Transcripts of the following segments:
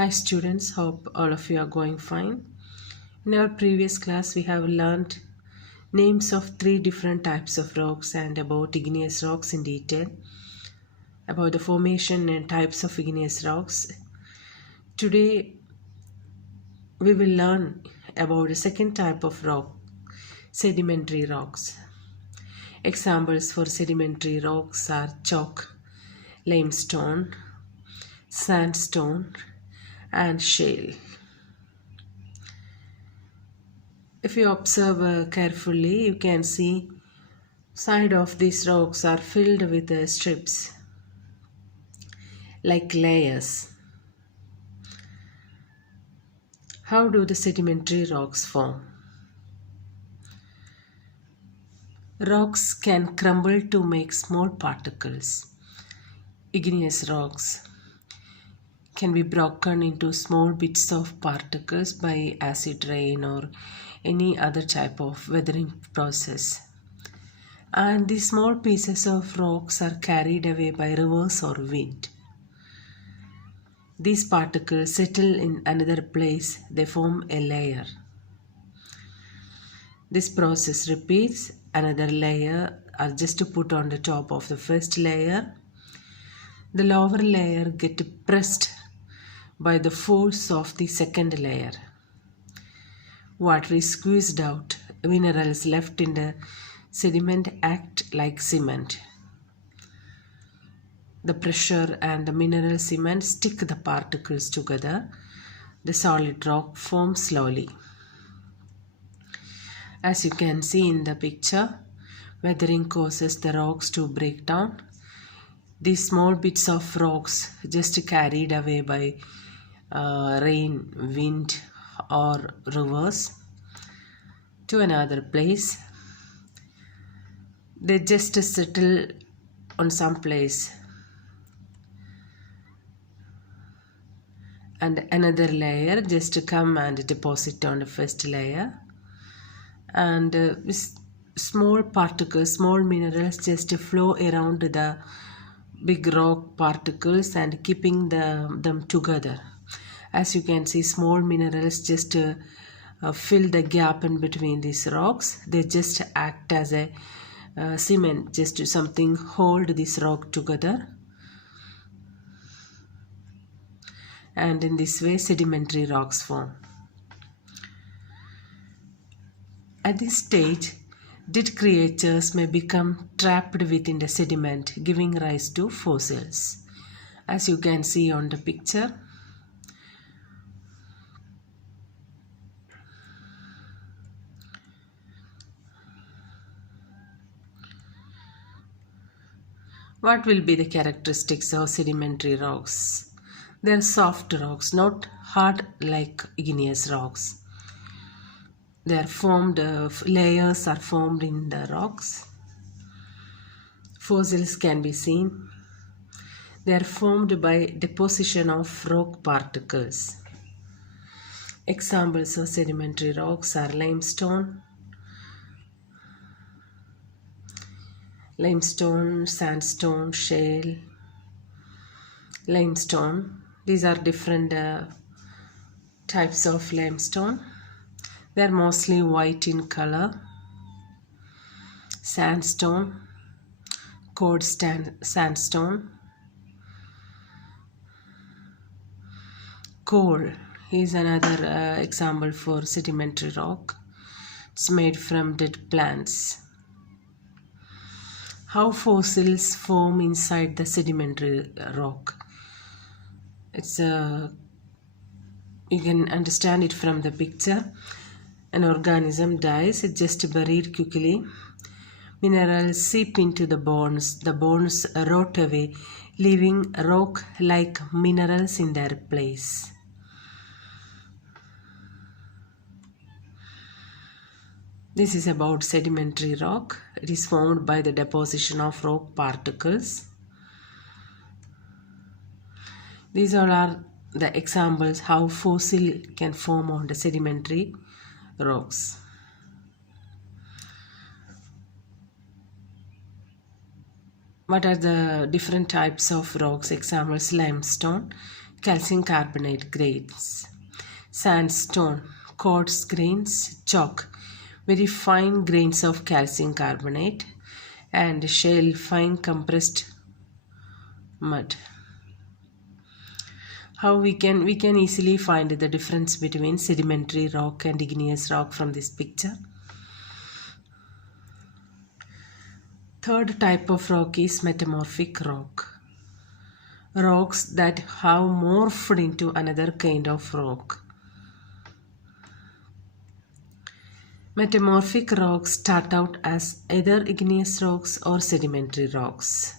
Hi students, hope all of you are going fine. In our previous class we have learned names of three different types of rocks and about igneous rocks in detail, about the formation and types of igneous rocks. Today we will learn about the second type of rock, sedimentary rocks. Examples for sedimentary rocks are chalk, limestone, sandstone and shale. If you observe carefully, you can see side of these rocks are filled with strips like layers. How do the sedimentary rocks form? Rocks can crumble to make small particles. Igneous rocks can be broken into small bits of particles by acid rain or any other type of weathering process. And these small pieces of rocks are carried away by rivers or wind. These particles settle in another place, they form a layer. This process repeats, another layer are just put on the top of the first layer. The lower layer gets pressed by the force of the second layer. Water is squeezed out, minerals left in the sediment act like cement. The pressure and the mineral cement stick the particles together. The solid rock forms slowly. As you can see in the picture, weathering causes the rocks to break down. These small bits of rocks just carried away by rain, wind or rivers to another place. They just settle on some place. And another layer just come and deposit on the first layer. And small particles, small minerals just flow around the big rock particles and keeping them together. As you can see, small minerals just fill the gap in between these rocks. They just act as a cement, just to something hold this rock together. And in this way sedimentary rocks form. At this stage, dead creatures may become trapped within the sediment, giving rise to fossils. As you can see on the picture, what will be the characteristics of sedimentary rocks? They are soft rocks, not hard like igneous rocks. They are formed, layers are formed in the rocks. Fossils can be seen. They are formed by deposition of rock particles. Examples of sedimentary rocks are limestone, sandstone, shale. Limestone, these are different types of limestone. They are mostly white in color. Sandstone, cold sandstone. Coal is another example for sedimentary rock. It's made from dead plants. How fossils form inside the sedimentary rock? You can understand it from the picture. An organism dies, it just buried quickly. Minerals seep into the bones rot away, leaving rock-like minerals in their place. This is about sedimentary rock. It is formed by the deposition of rock particles. These all are the examples how fossil can form on the sedimentary rocks. What are the different types of rocks? Examples: limestone calcium carbonate grains, sandstone, quartz grains, chalk, very fine grains of calcium carbonate, and shale, fine compressed mud. How we can easily find the difference between sedimentary rock and igneous rock from this picture. Third type of rock is metamorphic rock. Rocks that have morphed into another kind of rock. Metamorphic rocks start out as either igneous rocks or sedimentary rocks.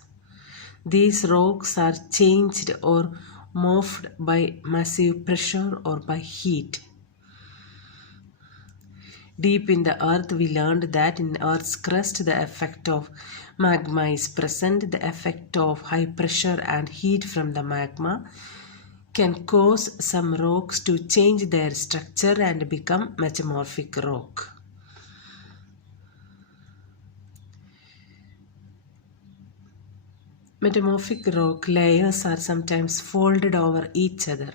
These rocks are changed or morphed by massive pressure or by heat. Deep in the earth, we learned that in Earth's crust, the effect of magma is present. The effect of high pressure and heat from the magma can cause some rocks to change their structure and become metamorphic rock. Metamorphic rock layers are sometimes folded over each other.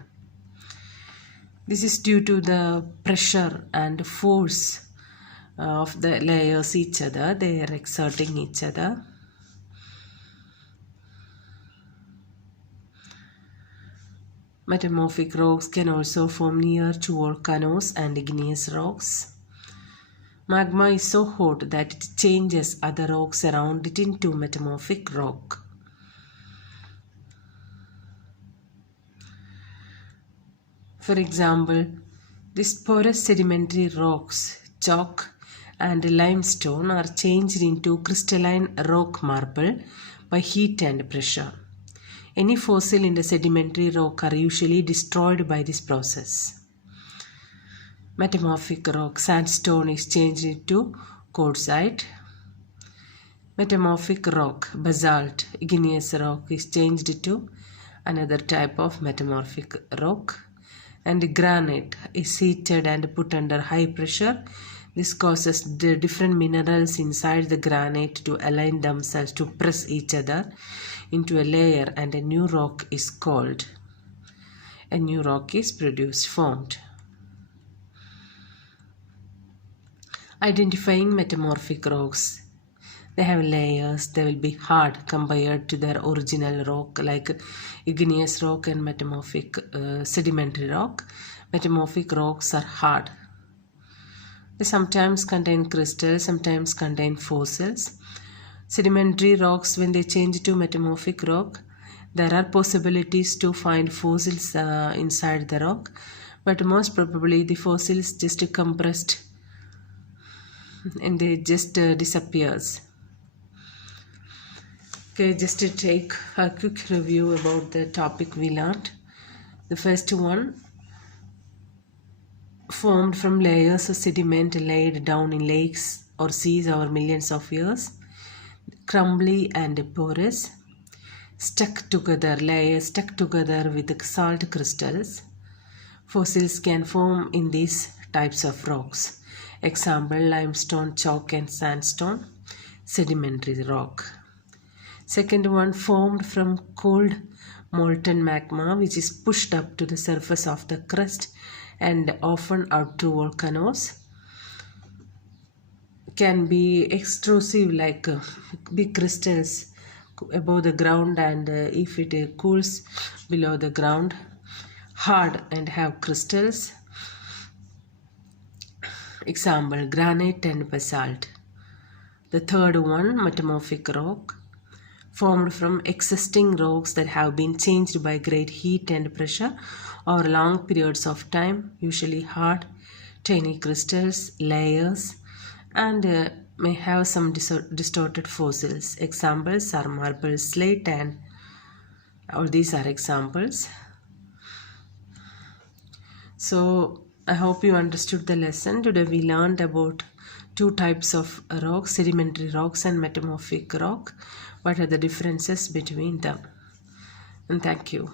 This is due to the pressure and force of the layers each other. They are exerting each other. Metamorphic rocks can also form near to volcanoes and igneous rocks. Magma is so hot that it changes other rocks around it into metamorphic rock. For example, these porous sedimentary rocks, chalk and limestone, are changed into crystalline rock marble by heat and pressure. Any fossil in the sedimentary rock are usually destroyed by this process. Metamorphic rock, sandstone is changed into quartzite. Metamorphic rock, basalt, igneous rock, is changed to another type of metamorphic rock. And granite is heated and put under high pressure. This causes the different minerals inside the granite to align themselves to press each other into a layer, and a new rock is called. A new rock is formed. Identifying metamorphic rocks. They have layers. They will be hard compared to their original rock, like igneous rock and metamorphic sedimentary rock. Metamorphic rocks are hard. They sometimes contain crystals, sometimes contain fossils. Sedimentary rocks, when they change to metamorphic rock, there are possibilities to find fossils inside the rock, but most probably the fossils just compressed and they just disappears. Okay, just to take a quick review about the topic we learned. The first one, formed from layers of sediment laid down in lakes or seas over millions of years, crumbly and porous, layers stuck together with salt crystals. Fossils can form in these types of rocks. Example, limestone, chalk and sandstone, sedimentary rock. Second one, formed from cold molten magma which is pushed up to the surface of the crust and often out to volcanoes. Can be extrusive, like big crystals above the ground, and if it cools below the ground, hard and have crystals. Example, granite and basalt. The third one, metamorphic rock, formed from existing rocks that have been changed by great heat and pressure over long periods of time, usually hard, tiny crystals, layers, and may have some distorted fossils. Examples are marble, slate, and all these are examples. So I hope you understood the lesson. Today we learned about two types of rocks, sedimentary rocks and metamorphic rock. What are the differences between them? And thank you.